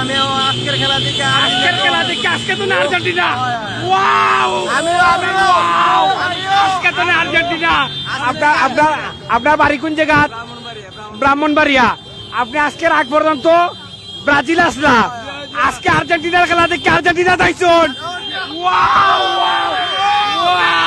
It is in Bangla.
আমি আজকের খেলা দেখে আজকে তো না আর্জেন্টিনা। ওয়াও ওয়াও, আজকে তো না আর্জেন্টিনা। আপনার বাড়ি কোন জায়গা? ব্রাহ্মণবাড়িয়া। আপনি আজকের আগ পর্যন্ত ব্রাজিল আসলা, আজকে আর্জেন্টিনার খেলা দেখে আর্জেন্টিনা যাইছুন। Wow wow wow.